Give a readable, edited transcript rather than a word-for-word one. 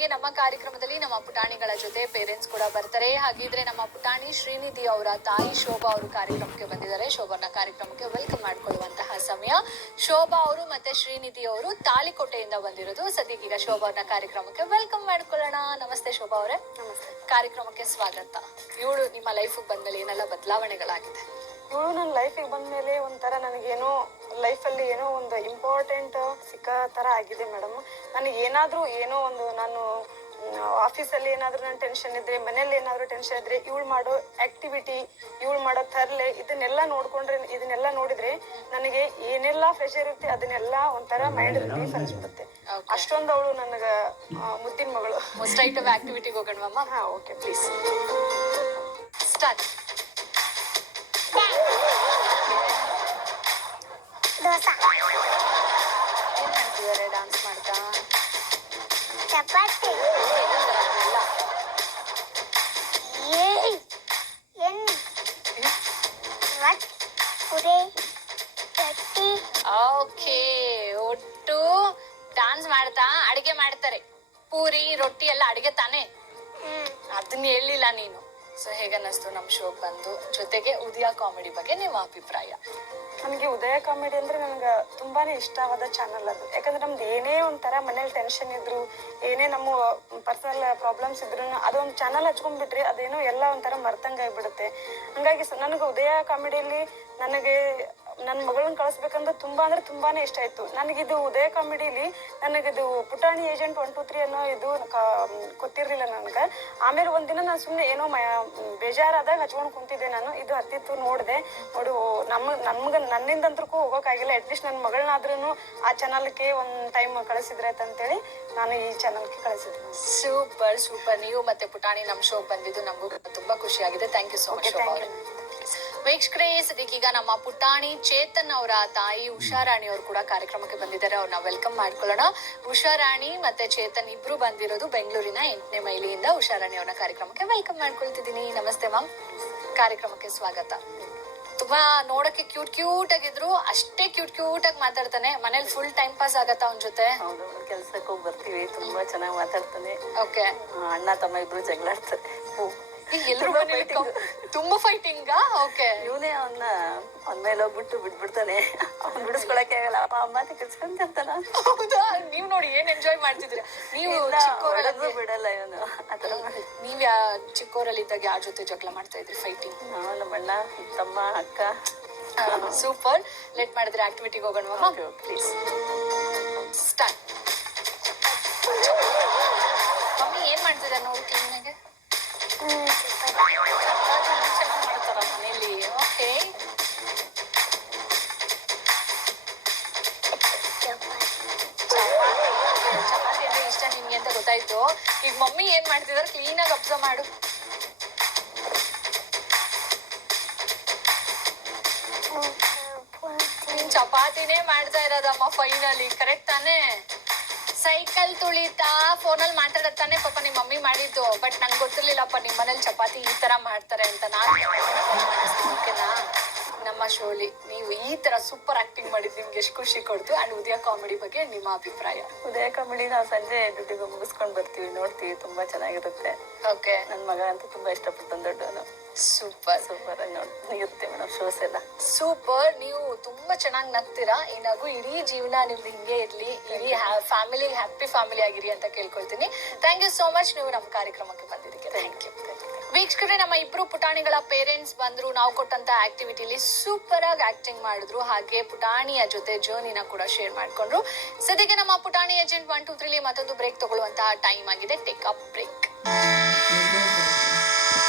ಹೇಳ್ದಂಗೆ ನಮ್ಮ ಕಾರ್ಯಕ್ರಮದಲ್ಲಿ ನಮ್ಮ ಪುಟಾಣಿಗಳ ಜೊತೆ ಪೇರೆಂಟ್ಸ್ ಕೂಡ ಬರ್ತಾರೆ. ಹಾಗಿದ್ರೆ ನಮ್ಮ ಪುಟಾಣಿ ಶ್ರೀನಿಧಿ ಅವರ ತಾಯಿ ಶೋಭಾ ಅವರು ಕಾರ್ಯಕ್ರಮಕ್ಕೆ ಬಂದಿದ್ದಾರೆ. ಶೋಭಾನ ಕಾರ್ಯಕ್ರಮಕ್ಕೆ ವೆಲ್ಕಮ್ ಮಾಡ್ಕೊಳ್ಳುವಂತಹ ಸಮಯ. ಶೋಭಾ ಅವರು ಮತ್ತೆ ಶ್ರೀನಿಧಿ ಅವರು ತಾಳಿಕೋಟೆಯಿಂದ ಬಂದಿರೋದು. ಸದ್ಯಕ್ಕೆ ಈಗ ಶೋಭಾನ ಕಾರ್ಯಕ್ರಮಕ್ಕೆ ವೆಲ್ಕಮ್ ಮಾಡ್ಕೊಳ್ಳೋಣ. ನಮಸ್ತೆ ಶೋಭಾ ಅವರೇ. ನಮಸ್ತೆ. ಕಾರ್ಯಕ್ರಮಕ್ಕೆ ಸ್ವಾಗತ. ಇವಳು ನಿಮ್ಮ ಲೈಫ್ ಬಂದಲ್ಲಿ ಏನೆಲ್ಲ ಬದಲಾವಣೆಗಳಾಗಿದೆ? ಇವಳು ನನ್ನ ಲೈಫಿಗೆ ಬಂದ್ಮೇಲೆ ಒಂಥರ ನನಗೇನೋ ಲೈಫಲ್ಲಿ ಏನೋ ಒಂದು ಇಂಪಾರ್ಟೆಂಟ್ ಸಿಕ್ಕ ಥರ ಆಗಿದೆ ಮೇಡಮ್. ನನಗೆ ಏನಾದರೂ ಏನೋ ಒಂದು ನಾನು ಆಫೀಸಲ್ಲಿ ಏನಾದರೂ ನನ್ನ ಟೆನ್ಷನ್ ಇದ್ದರೆ, ಮನೇಲಿ ಏನಾದರೂ ಟೆನ್ಷನ್ ಇದ್ದರೆ, ಇವಳು ಮಾಡೋ ಆ್ಯಕ್ಟಿವಿಟಿ, ಇವಳು ಮಾಡೋ ತರಲೆ, ಇದನ್ನೆಲ್ಲ ನೋಡಿಕೊಂಡ್ರೆ, ಇದನ್ನೆಲ್ಲ ನೋಡಿದರೆ ನನಗೆ ಏನೆಲ್ಲ ಪ್ರೆಷರ್ ಇರುತ್ತೆ ಅದನ್ನೆಲ್ಲ ಒಂಥರ ಮೈಂಡ್ ರಿಲೀಫ್ ಅನಿಸ್ಬಿಡುತ್ತೆ. ಅಷ್ಟೊಂದು ಅವಳು ನನಗೆ ಮುದ್ದಿನ ಮಗಳು. ಸ್ಟ್ರೈಟ್ ಆಕ್ಟಿವಿಟಿಗೆ ಹೋಗೋಣವಮ್ಮ? ಹಾಂ, ಓಕೆ, ಪ್ಲೀಸ್ ಸ್ಟಾರ್ಟ್. ಏನ್ ಮಾಡ್ತಿದ್ದಾರೆ ಡಾನ್ಸ್ ಮಾಡ್ತಾ? ಚಪಾತಿ. ಓಕೆ, ಒಟ್ಟು ಡಾನ್ಸ್ ಮಾಡ್ತಾ ಅಡಿಗೆ ಮಾಡ್ತಾರೆ. ಪೂರಿ ರೊಟ್ಟಿ ಎಲ್ಲ ಅಡಿಗೆ ತಾನೇ? ಅದನ್ನ ಹೇಳಿಲ್ಲ ನೀನು. ಸೊ ಹೇಗನ್ನಿಸ್ತು ನಮ್ಮ ಶೋಕ್ ಬಂದು? ಜೊತೆಗೆ ಉದಯ ಕಾಮಿಡಿ ಬಗ್ಗೆ ನಿಮ್ಮ ಅಭಿಪ್ರಾಯ? ನನಗೆ ಉದಯ ಕಾಮಿಡಿ ಅಂದರೆ ನನಗೆ ತುಂಬಾ ಇಷ್ಟವಾದ ಚಾನಲ್ ಅದು. ಯಾಕಂದ್ರೆ ನಮ್ದು ಏನೇ ಒಂಥರ ಮನೇಲಿ ಟೆನ್ಷನ್ ಇದ್ರು, ಏನೇ ನಮ್ಮ ಪರ್ಸನಲ್ ಪ್ರಾಬ್ಲಮ್ಸ್ ಇದ್ರು, ಅದೊಂದು ಚಾನಲ್ ಹಚ್ಕೊಂಡ್ಬಿಟ್ರೆ ಅದೇನೋ ಎಲ್ಲ ಒಂಥರ ಮರ್ತಂಗೆ ಆಗಿಬಿಡುತ್ತೆ. ಹಾಗಾಗಿ ನನಗೆ ಉದಯ ಕಾಮಿಡಿಯಲ್ಲಿ ನನಗೆ ನನ್ನ ಮಗಳನ್ನ ಕಳಿಸ್ಬೇಕಂದ್ರೆ ತುಂಬಾ ಅಂದರೆ ತುಂಬಾ ಇಷ್ಟ ಆಯಿತು. ನನಗಿದು ಉದಯ ಕಾಮಿಡಿಲಿ ನನಗಿದು ಪುಟಾಣಿ ಏಜೆಂಟ್ 1, 2, 3 ಅನ್ನೋ ಇದು ಗೊತ್ತಿರಲಿಲ್ಲ ನನಗೆ. ಆಮೇಲೆ ಒಂದಿನ ನಾನು ಸುಮ್ಮನೆ ಏನೋ ಬೇಜಾರಾದಾಗ ಹಚ್ಕೊಂಡು ಕುಂತಿದ್ದೆ ನಾನು. ಇದು ಹತ್ತಿತ್ತು, ನೋಡಿದೆ. ನೋಡಿ ನನ್ನಿಂದಂತೂ ಹೋಗೋಕ್ಕಾಗಿಲ್ಲ. ಅಟ್ಲೀಸ್ಟ್ ನನ್ನ ಮಗಳನ್ನಾದ್ರೂ ಆ ಚಾನಲ್ಗೆ ಒಂದು ಟೈಮ್ ಕಳಿಸಿದ್ರಾಯ್ತು ಅಂತೇಳಿ ನಾನು ಈ ಚಾನಲ್ಗೆ ಕಳಿಸಿದ್ದೆ. Super super. ನೀವು ಮತ್ತೆ ಪುಟಾಣಿ ನಮ್ಮ ಶೋಕ್ ಬಂದಿದ್ದು ನಮಗೂ ತುಂಬಾ ಖುಷಿಯಾಗಿದೆ. Thank you so much. ವೀಕ್ಷಕರೇ, ಸದ್ಯಕ್ಕೀಗ ನಮ್ಮ ಪುಟಾಣಿ ಚೇತನ್ ಅವರ ತಾಯಿ ಉಷಾರಾಣಿ ಅವರು ಕೂಡ ಕಾರ್ಯಕ್ರಮಕ್ಕೆ ಬಂದಿದ್ದಾರೆ. ಅವ್ರನ್ನ ವೆಲ್ಕಮ್ ಮಾಡ್ಕೊಳ್ಳೋಣ. ಉಷಾರಾಣಿ ಮತ್ತೆ ಚೇತನ್ ಇಬ್ರು ಬಂದಿರೋದು ಬೆಂಗಳೂರಿನ 8ನೇ ಮೈಲಿಯಿಂದ. ಉಷಾರಾಣಿ ಅವ್ರನ್ನ ಕಾರ್ಯಕ್ರಮಕ್ಕೆ ವೆಲ್ಕಮ್ ಮಾಡ್ಕೊಳ್ತಿದ್ದೀನಿ. ನಮಸ್ತೆ ಮ್ಯಾಮ್, ಕಾರ್ಯಕ್ರಮಕ್ಕೆ ಸ್ವಾಗತ. ತುಂಬಾ ನೋಡಕ್ಕೆ ಕ್ಯೂಟ್ ಆಗಿದ್ರು, ಅಷ್ಟೇ ಕ್ಯೂಟ್ ಆಗಿ ಮಾತಾಡ್ತಾನೆ. ಮನೇಲಿ ಫುಲ್ ಟೈಮ್ ಪಾಸ್ ಆಗತ್ತಾ ಅವನ ಜೊತೆ? ಹೌದು, ಕೆಲ್ಸಕ್ಕೆ ಹೋಗಿ ಬರ್ತೀವಿ. ತುಂಬಾ ಚೆನ್ನಾಗಿ ಮಾತಾಡ್ತಾನೆ. ಓಕೆ. ಅಣ್ಣ ತಮ್ಮ ಇಬ್ರು ಜಗಳಾಡ್ತಾರೆ. ಎಲ್ಲರೂ ತುಂಬಾ ಫೈಟಿಂಗ್. ಓಕೆ. ಇವನೇ ಅವನ್ನ ಮೇಲೆ ಹೋಗ್ಬಿಟ್ಟು ಬಿಟ್ಬಿಡ್ತಾನೆ. ಅವ್ನ್ ಬಿಡಿಸ್ಕೊಳಕ್ಕೆ ಆಗಲ್ಲ. ಅಪ್ಪ ಅಮ್ಮ ಕಿರ್ಚ್ಕೊಂತಿರ್ತಾನ. ಹೌದಾ? ನೀವ್ ನೋಡಿ ಏನ್ ಎಂಜಾಯ್ ಮಾಡ್ತಿದ್ರಿ. ನೀವು ಚಿಕ್ಕವರಲ್ಲಿ ಬಿಡಲ್ಲ ಇವನು ಆತರ. ನೀವ್ ಚಿಕ್ಕವರಲ್ಲಿ ಇದ್ದಾಗ ಯಾರ ಜೊತೆ ಜಗಳ ಮಾಡ್ತಾ ಇದ್ರಿ ಫೈಟಿಂಗ್? ನಾವು ನಮ್ಮ ಅಣ್ಣ, ತಮ್ಮ, ಅಕ್ಕ. ಸೂಪರ್. ಲೇಟ್ ಮಾಡಿದ್ರೆ ಆಕ್ಟಿವಿಟಿಗೆ ಹೋಗೋಣ ಪ್ಲೀಸ್. ಸ್ಟಾರ್ಟ್. ಮಮ್ಮಿ ಏನ್ ಮಾಡ್ತಿದ್ದಾರೆ ನೋಡಿ ಕ್ಲೀನಾಗೆ? ಚೆನ್ನಾಗಿ ಮಾಡ್ತಾರ ಮನೇಲಿ. ಓಕೆ. ಚಪಾತಿ ಅಂದ್ರೆ ಇಷ್ಟ ನಿಮ್ಗೆ ಅಂತ ಗೊತ್ತಾಯ್ತು. ಈಗ ಮಮ್ಮಿ ಏನ್ ಮಾಡ್ತಿದಾರೆ ಕ್ಲೀನಾಗಿ ಅಬ್ಸರ್ವ್ ಮಾಡು. ನೀನ್ ಚಪಾತಿನೇ ಮಾಡ್ತಾ ಇರೋದಮ್ಮ ಫೈನಲಿ. ಕರೆಕ್ಟ್ ತಾನೇ? ಸೈಕಲ್ ತುಳಿತಾ ಫೋನಲ್ಲಿ ಮಾತಾಡತ್ತಾನೆ ಪಾಪ ನಿಮ್ಮ ಮಮ್ಮಿ ಮಾಡಿದ್ದು. ಬಟ್ ನಂಗೆ ಗೊತ್ತಿರ್ಲಿಲ್ಲಪ್ಪ ನಿಮ್ಮ ಮನೇಲಿ ಚಪಾತಿ ಈ ತರ ಮಾಡ್ತಾರೆ ಅಂತ. ನಾನು ಓಕೆನಾ? ನಮ್ಮ ಶೋಲಿ ನೀವು ಈ ತರ ಸೂಪರ್ ಆಕ್ಟಿಂಗ್ ಮಾಡಿದ್ ನಿಮ್ಗೆ ಎಷ್ಟು ಖುಷಿ ಕೊಡ್ತು? ಅಂಡ್ ಉದಯ ಕಾಮಿಡಿ ಬಗ್ಗೆ ನಿಮ್ಮ ಅಭಿಪ್ರಾಯ? ಉದಯ ಕಾಮಿಡಿ ನಾವು ಸಂಜೆ ಡ್ಯೂಟಿಗೆ ಮುಗಿಸ್ಕೊಂಡ್ ಬರ್ತೀವಿ, ನೋಡ್ತೀವಿ. ತುಂಬಾ ಚೆನ್ನಾಗಿರುತ್ತೆ. ಓಕೆ. ನನ್ ಮಗ ಅಂತೂ ತುಂಬಾ ಇಷ್ಟಪಡ್ತಾನೆ, ದೊಡ್ಡವನು. ಸೂಪರ್ ಸೂಪರ್ ಇರುತ್ತೆ ಮೇಡಮ್ ಶೋಸ್ ಎಲ್ಲ. ಸೂಪರ್. ನೀವು ತುಂಬಾ ಚೆನ್ನಾಗಿ ನಗ್ತೀರಾ. ಈ ನಗು ಇಡೀ ಜೀವನ ನಿಮ್ದು ಹಿಂಗೆ ಇರ್ಲಿ, ಇಡೀ ಫ್ಯಾಮಿಲಿ ಹ್ಯಾಪಿ ಫ್ಯಾಮಿಲಿ ಆಗಿರಿ ಅಂತ ಕೇಳ್ಕೊಳ್ತೀನಿ. ಥ್ಯಾಂಕ್ ಯು ಸೋ ಮಚ್ ನೀವು ನಮ್ಮ ಕಾರ್ಯಕ್ರಮಕ್ಕೆ ಬಂದಿದ್ದಕ್ಕೆ. Thank you. ವೀಕ್ಷಕರೇ, ನಮ್ಮ ಇಬ್ರು ಪುಟಾಣಿಗಳ ಪೇರೆಂಟ್ಸ್ ಬಂದ್ರು. ನಾವು ಕೊಟ್ಟಂತ ಆಕ್ಟಿವಿಟಿಲಿ ಸೂಪರ್ ಆಗಿ ಆಕ್ಟಿಂಗ್ ಮಾಡಿದ್ರು. ಹಾಗೆ ಪುಟಾಣಿಯ ಜೊತೆ ಜರ್ನಿನ ಕೂಡ ಶೇರ್ ಮಾಡ್ಕೊಂಡ್ರು. ಸದ್ಯಕ್ಕೆ ನಮ್ಮ ಪುಟಾಣಿ ಏಜೆಂಟ್ 1, 2, 3 ಮತ್ತೊಂದು ಬ್ರೇಕ್ ತಗೊಳ್ಳುವಂತಹ ಟೈಮ್ ಆಗಿದೆ. Take a break.